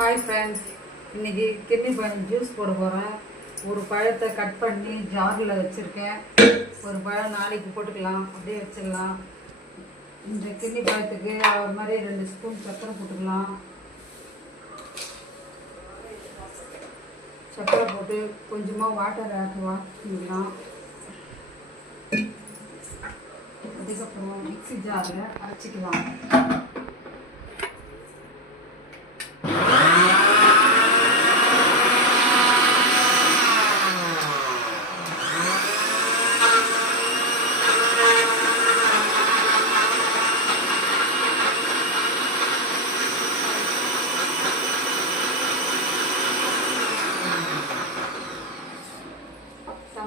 Hi friends, இன்றைக்கி kidney பழம் juice போட போகிறேன். ஒரு பழத்தை கட் பண்ணி ஜாரில் வச்சுருக்கேன். ஒரு பழம் நாளைக்கு போட்டுக்கலாம், அப்படியே வச்சிடலாம். இந்த கிட்னி பழத்துக்கு அது மாதிரி 2 ஸ்பூன் சர்க்கரை போட்டுக்கலாம். சர்க்கரை போட்டு கொஞ்சமாக வாட்டர் வாட்டிக்கலாம். அதுக்கப்புறம் மிக்ஸி ஜாரில் அரைச்சிக்கலாம்.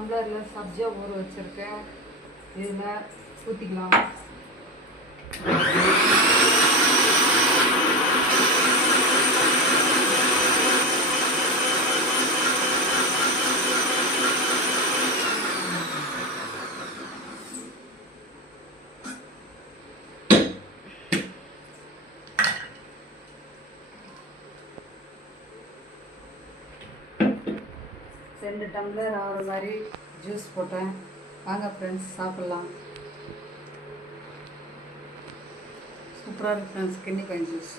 டம்ளரில் சப்ஜா ஊற வச்சுருக்கேன், இதில் ஊற்றிக்கலாம். ரெண்டு டம்ளர் ஆகிற மாதிரி ஜூஸ் போட்டேன். வாங்க ஃப்ரெண்ட்ஸ், சாப்பிட்லாம். சூப்பராக இருக்கு ஃப்ரெண்ட்ஸ் கிட்னி பழம் ஜூஸ்.